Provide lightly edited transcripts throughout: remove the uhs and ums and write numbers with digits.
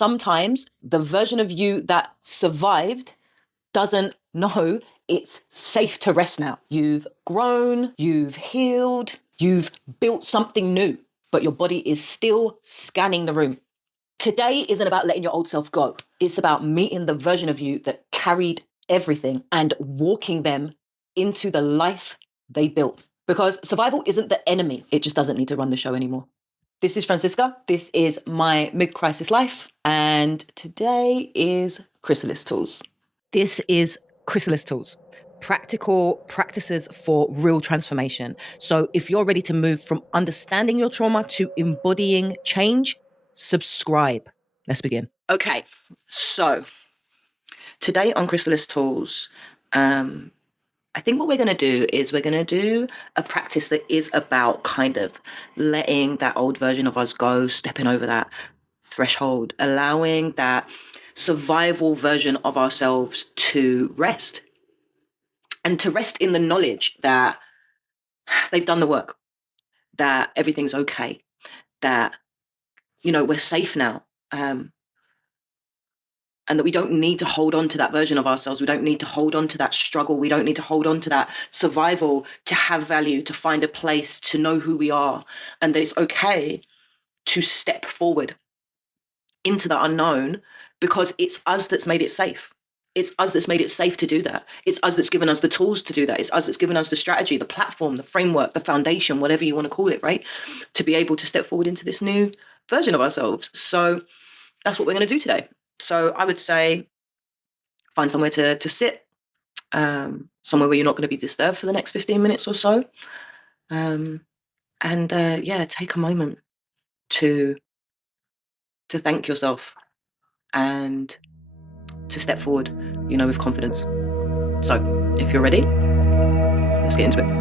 sometimes the version of you that survived doesn't know it's safe to rest now. You've grown, you've healed, you've built something new, but your body is still scanning the room. Today isn't about letting your old self go. It's about meeting the version of you that carried everything and walking them into the life they built. Because survival isn't the enemy. It just doesn't need to run the show anymore. This is Francisca. This is my mid-crisis life. And today is Chrysalis Tools. This is Chrysalis Tools, practical practices for real transformation. So if you're ready to move from understanding your trauma to embodying change, subscribe. Let's begin. Okay, so today on Chrysalis Tools, I think what we're going to do is we're going to do a practice that is about kind of letting that old version of us go, stepping over that threshold, allowing that survival version of ourselves to rest, and to rest in the knowledge that they've done the work, that everything's okay, that, we're safe now. And that we don't need to hold on to that version of ourselves. We don't need to hold on to that struggle. We don't need to hold on to that survival to have value, to find a place, to know who we are. And that it's okay to step forward into the unknown because it's us that's made it safe. It's us that's made it safe to do that. It's us that's given us the tools to do that. It's us that's given us the strategy, the platform, the framework, the foundation, whatever you want to call it, right? To be able to step forward into this new version of ourselves. So that's what we're going to do today. So I would say find somewhere to sit, somewhere where you're not going to be disturbed for the next 15 minutes or so. Take a moment to thank yourself and to step forward, with confidence. So if you're ready, let's get into it.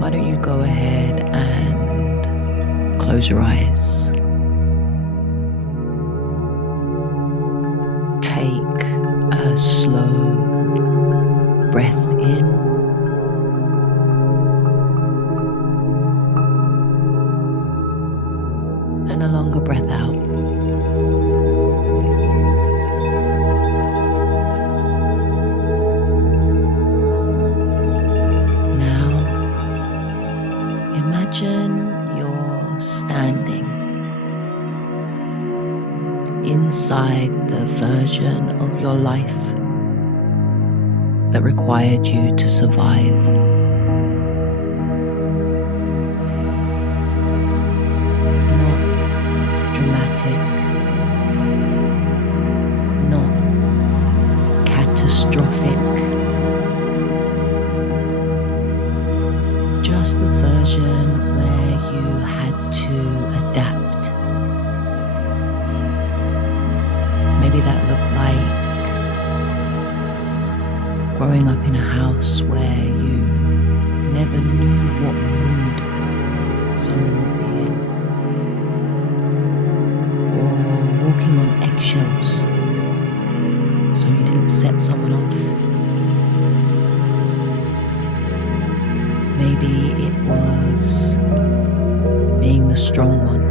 Why don't you go ahead and close your eyes. Take a slow breath in and a longer breath out. Imagine you're standing inside the version of your life that required you to survive. Not dramatic, not catastrophic. Just the version where you had to adapt. Maybe that looked like growing up in a house where you never knew what mood someone would be in, or walking on eggshells so you didn't set someone off. Maybe it was being the strong one,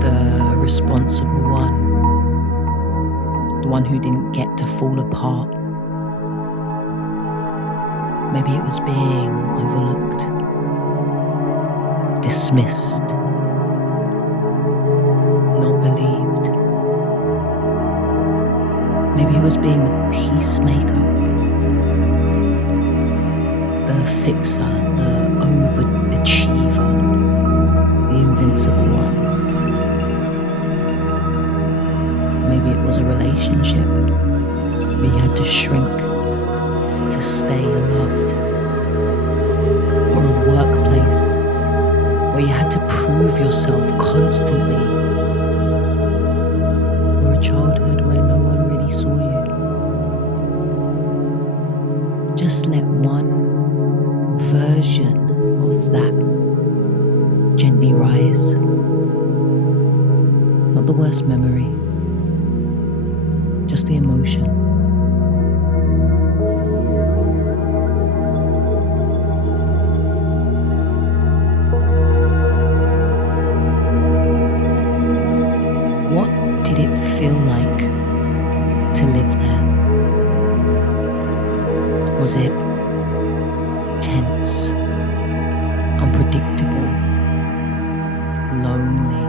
the responsible one, the one who didn't get to fall apart. Maybe it was being overlooked, dismissed, not believed. Maybe it was being the peacemaker, the fixer, the overachiever, the invincible one. Maybe it was a relationship where you had to shrink to stay loved, or a workplace where you had to prove yourself constantly, or a childhood where no one really saw you. Just let one version of that first memory, just the emotion. What did it feel like to live there? Was it tense, unpredictable, lonely,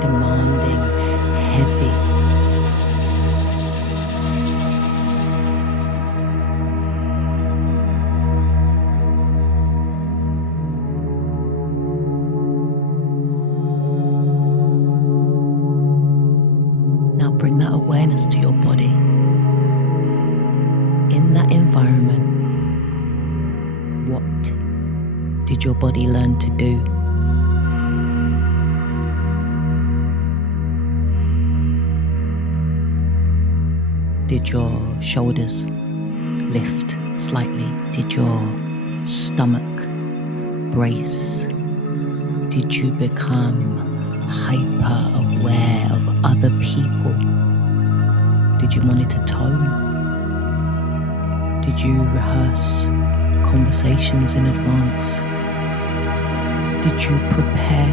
demanding, heavy? Now bring that awareness to your body. In that environment, what did your body learn to do? Did your shoulders lift slightly? Did your stomach brace? Did you become hyper aware of other people? Did you monitor tone? Did you rehearse conversations in advance? Did you prepare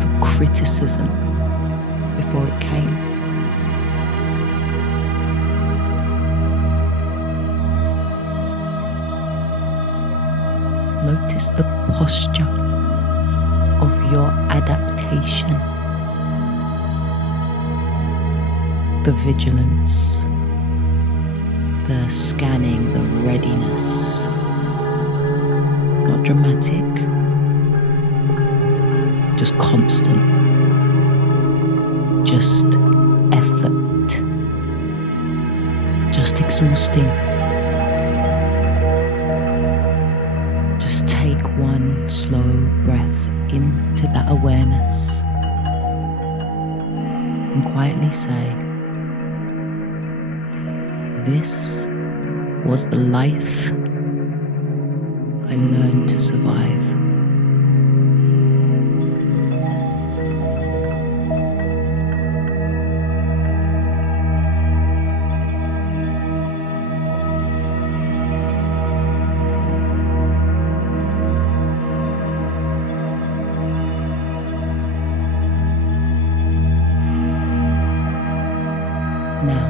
for criticism before it came? Notice the posture of your adaptation, the vigilance, the scanning, the readiness. Not dramatic, just constant, just effort, just exhausting. Just take one slow breath into that awareness and quietly say, this was the life I learned to survive. Now,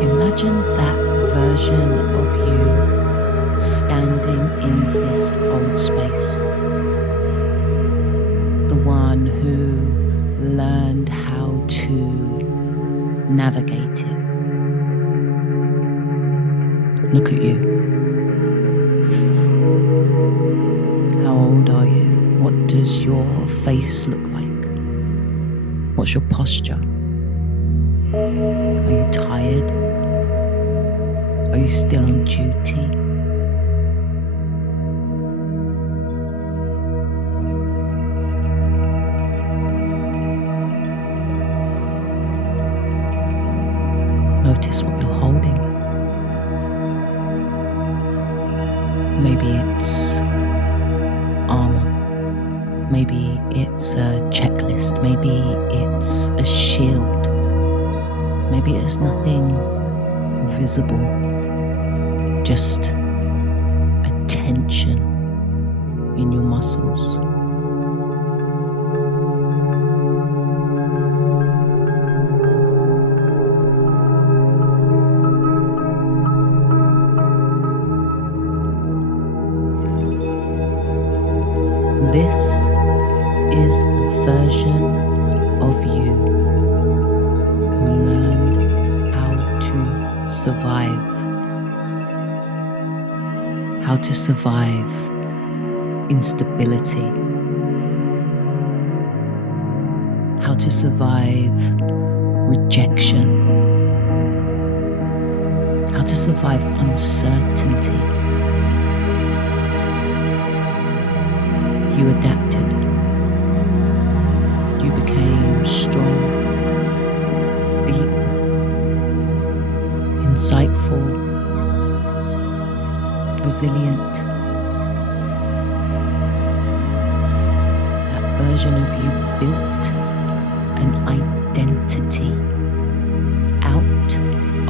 imagine that version of you standing in this old space. The one who learned how to navigate it. Look at you. How old are you? What does your face look like? What's your posture? Are you tired? Are you still on duty? Notice what you're holding. Maybe it's armor. Maybe it's a checklist. Maybe it's a shield. Maybe it's nothing visible, just a tension in your muscles. This is the version of you who learned how to survive. How to survive instability. How to survive rejection. How to survive uncertainty. You adapted. You became strong, deep, insightful, resilient. That version of you built an identity out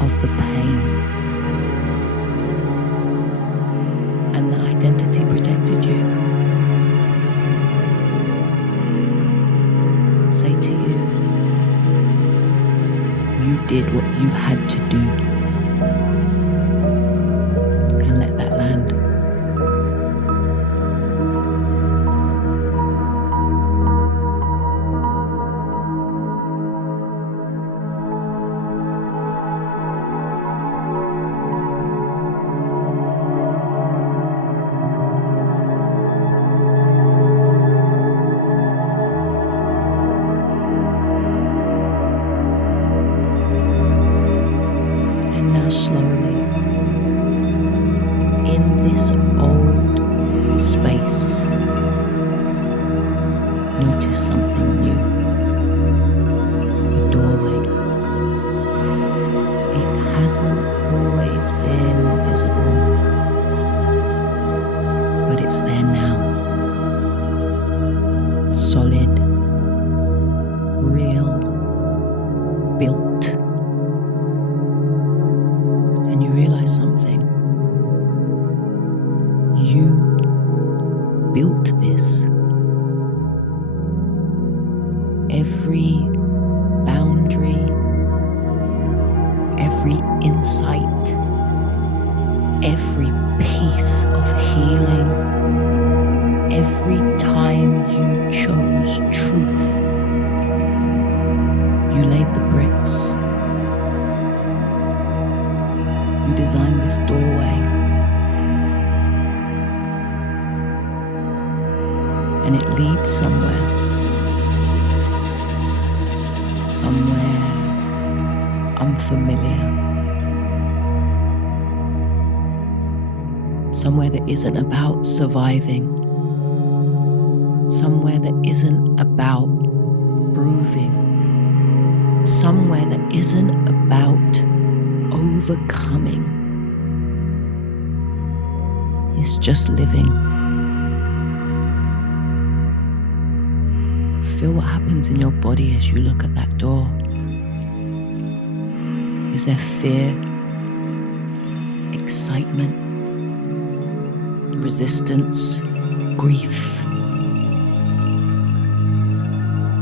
of the pain. And the identity protected you. Say to you, you did what you had to do. And let that land. Slowly, in this old space, notice something new. A doorway. It hasn't always been visible, but it's there now. Solid, real, built. And you realize something. You built this. Every boundary, every insight, every piece of healing, every time you chose truth, you laid the bricks. You designed this doorway, and it leads somewhere unfamiliar, somewhere that isn't about surviving, somewhere that isn't about proving, somewhere that isn't about overcoming. It's just living. Feel what happens in your body as you look at that door. Is there fear, excitement, resistance, grief?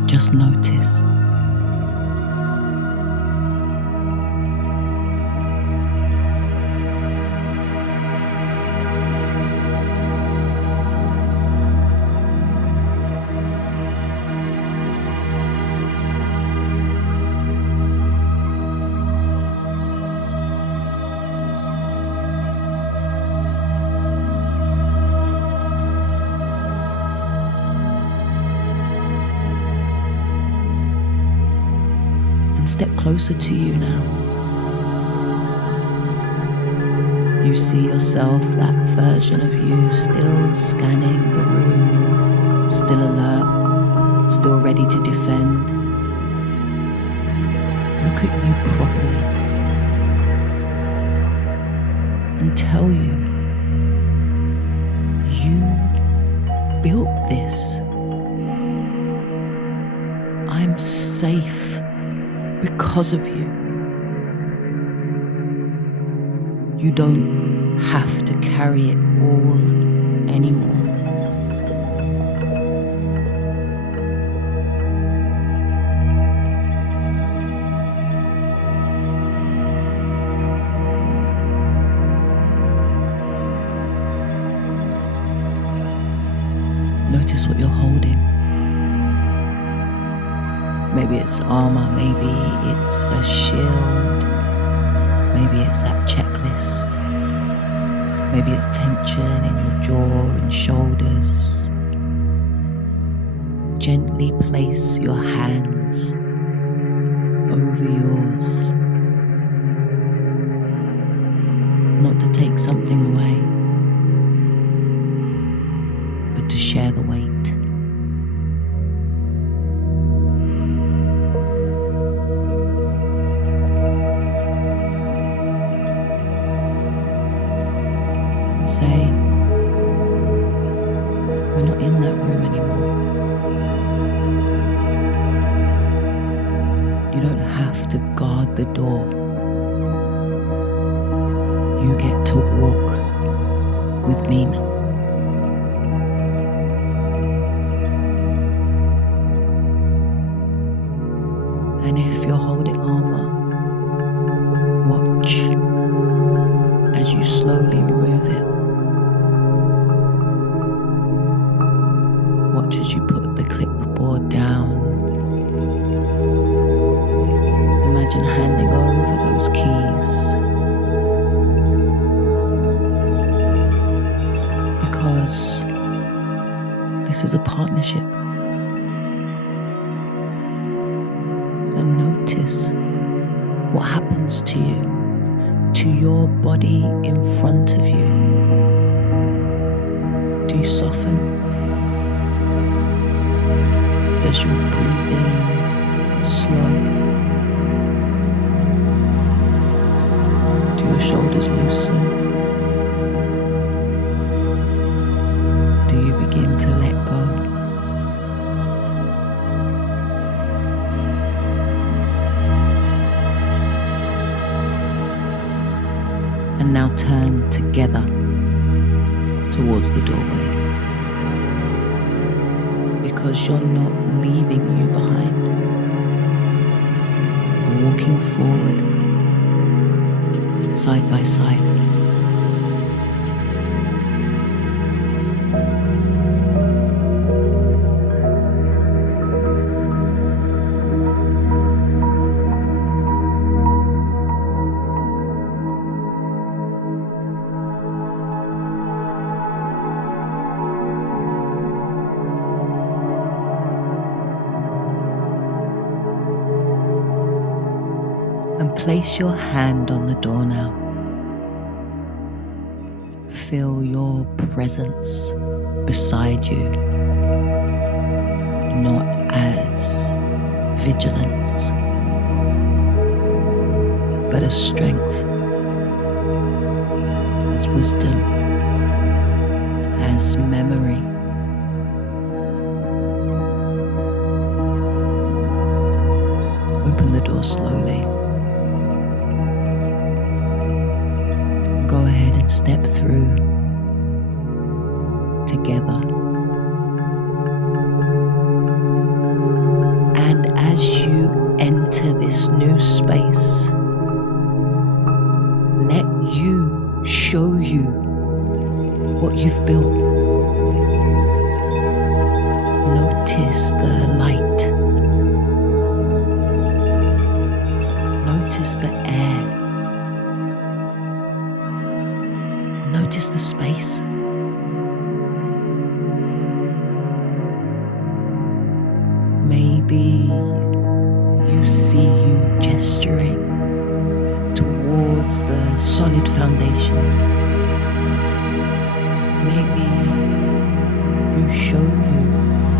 Just notice. Step closer to you now. You see yourself, that version of you, still scanning the room, still alert, still ready to defend. Look at you properly and tell you, you built this. I'm safe because of you. You don't have to carry it all anymore. Notice what you're holding. Maybe it's armor, maybe it's a shield, maybe it's that checklist, maybe it's tension in your jaw and shoulders. Gently place your hands over yours, not to take something away, but to share the weight. Say, we're not in that room anymore. And if you're holding armor, watch as you slowly remove it. Watch as you put the clipboard down. Imagine handing over those keys. Because this is a partnership. And notice what happens to you, to your body in front of you. Do you soften? Does your breathing slow? Do your shoulders loosen? Do you begin to let go? And now turn together towards the doorway, because you're not leaving you behind. You're walking forward, side by side. And place your hand on the door now. Feel your presence beside you, not as vigilance, but as strength, as wisdom, as memory. Open the door slowly. Go ahead and step through together. And as you enter this new space, let you show you what you've built. Notice the light. Notice the air. Notice the space. Maybe you see you gesturing towards the solid foundation. Maybe you show you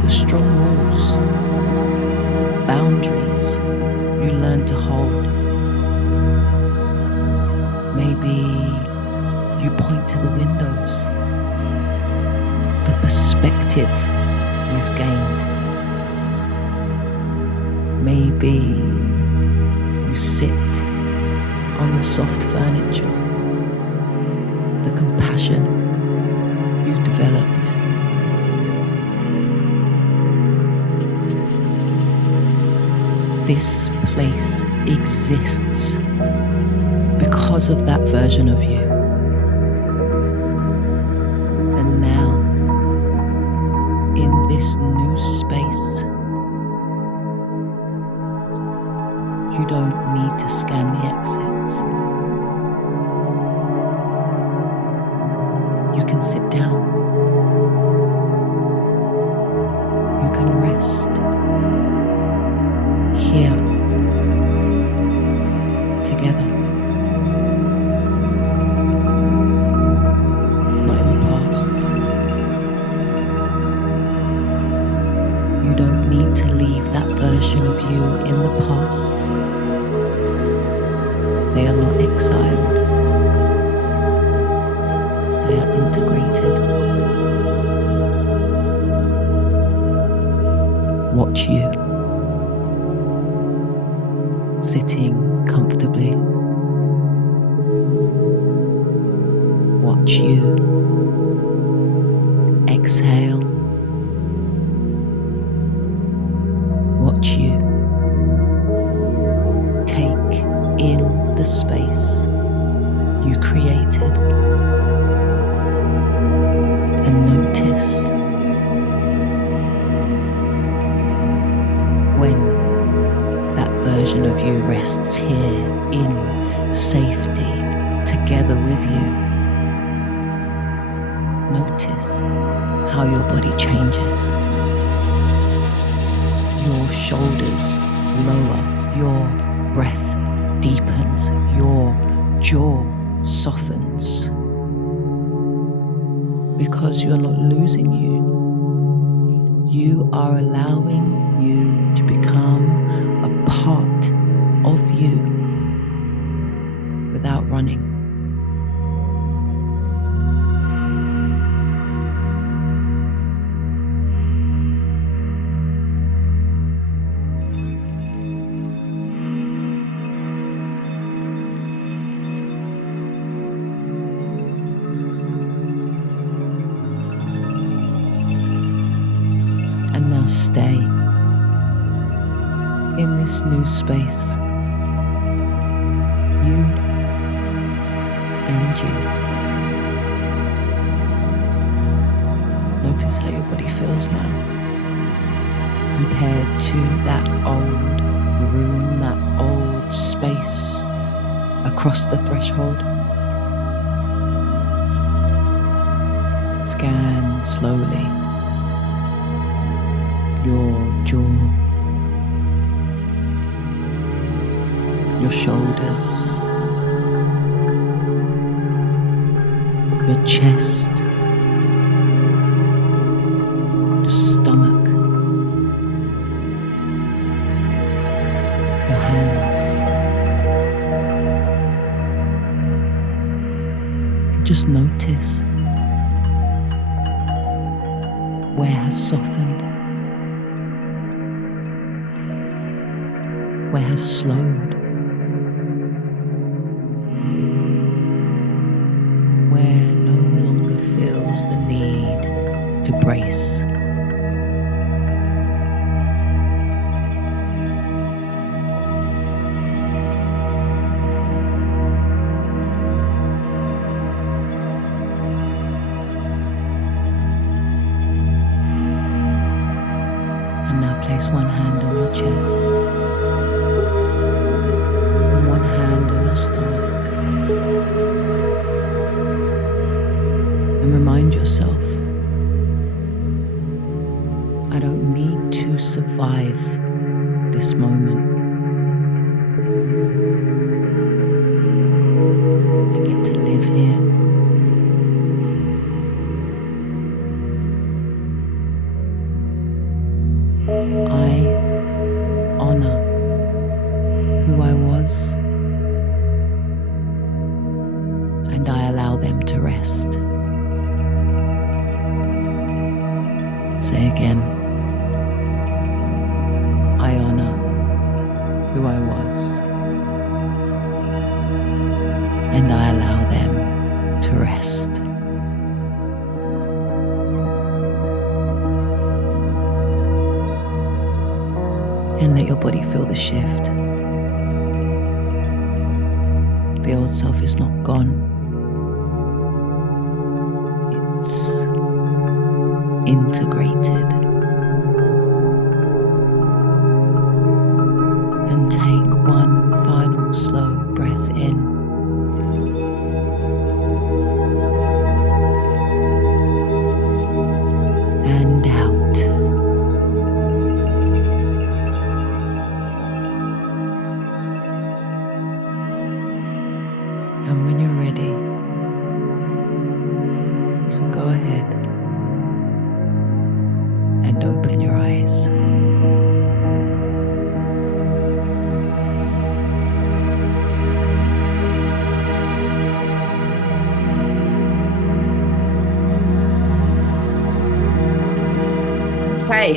the strong walls, boundaries you learn to hold. Maybe you point to the windows, the perspective you've gained. Maybe you sit on the soft furniture, the compassion you've developed. This place exists because of that version of you. And now, in this new space, you don't need to scan the exits. You can sit down. You can rest here, together. Not in the past. You don't need to leave that version of you in the past. They are not exiled. They are integrated. Watch you sitting comfortably. Watch you exhale. Watch you rests here in safety together with you. Notice how your body changes. Your shoulders lower, your breath deepens, your jaw softens. Because you're not losing you. You are allowing you to become a part of you without running. And now stay in this new space. You and you. Notice how your body feels now compared to that old room, that old space across the threshold. Scan slowly your jaw, your shoulders, your chest, your stomach, your hands. Just notice where has softened, where has slowed, where no longer feels the need to brace. And now place one hand on your chest and one hand on your stomach. And remind yourself, I don't need to survive this moment. I get to live here. I honor who I was, and I allow them to rest. Say again. I honor who I was, and I allow them to rest. And let your body feel the shift. The old self is not gone. It's integrated. And take one final slow breath in. And out. And when you're ready, you can go ahead and open your eyes. Hey,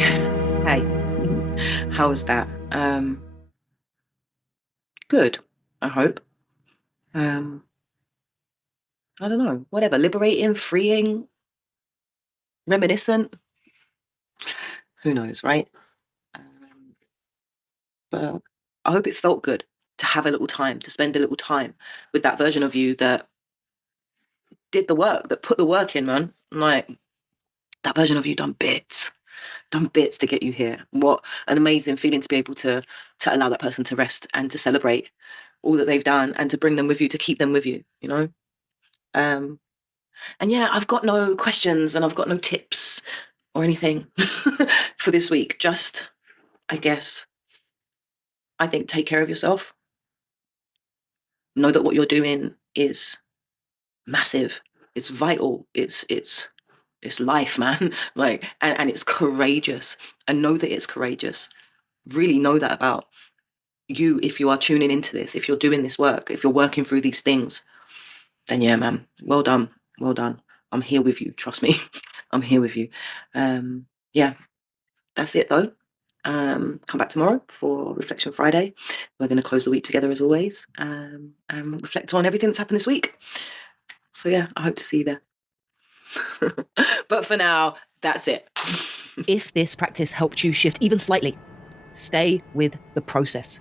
how was that? Good, I hope. I don't know, whatever, liberating, freeing, reminiscent, who knows, right? But I hope it felt good to have a little time, to spend a little time with that version of you that did the work, that put the work in, man. Like, that version of you done bits. done bits to get you here. What an amazing feeling to be able to allow that person to rest and to celebrate all that they've done and to bring them with you, to keep them with you, you know? And yeah, I've got no questions and I've got no tips or anything for this week. Just, I guess, I think take care of yourself. Know that what you're doing is massive. It's vital. It's life, man. Like, and it's courageous. And know that it's courageous. Really know that about you. If you are tuning into this, if you're doing this work, if you're working through these things, then yeah, man, well done. Well done. I'm here with you. Trust me. I'm here with you. Yeah, that's it though. Come back tomorrow for Reflection Friday. We're going to close the week together as always, and reflect on everything that's happened this week. So yeah, I hope to see you there. But for now, that's it. If this practice helped you shift even slightly, stay with the process.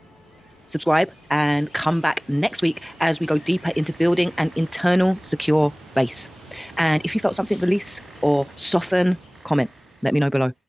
Subscribe and come back next week as we go deeper into building an internal secure base. And if you felt something release or soften, comment. Let me know below.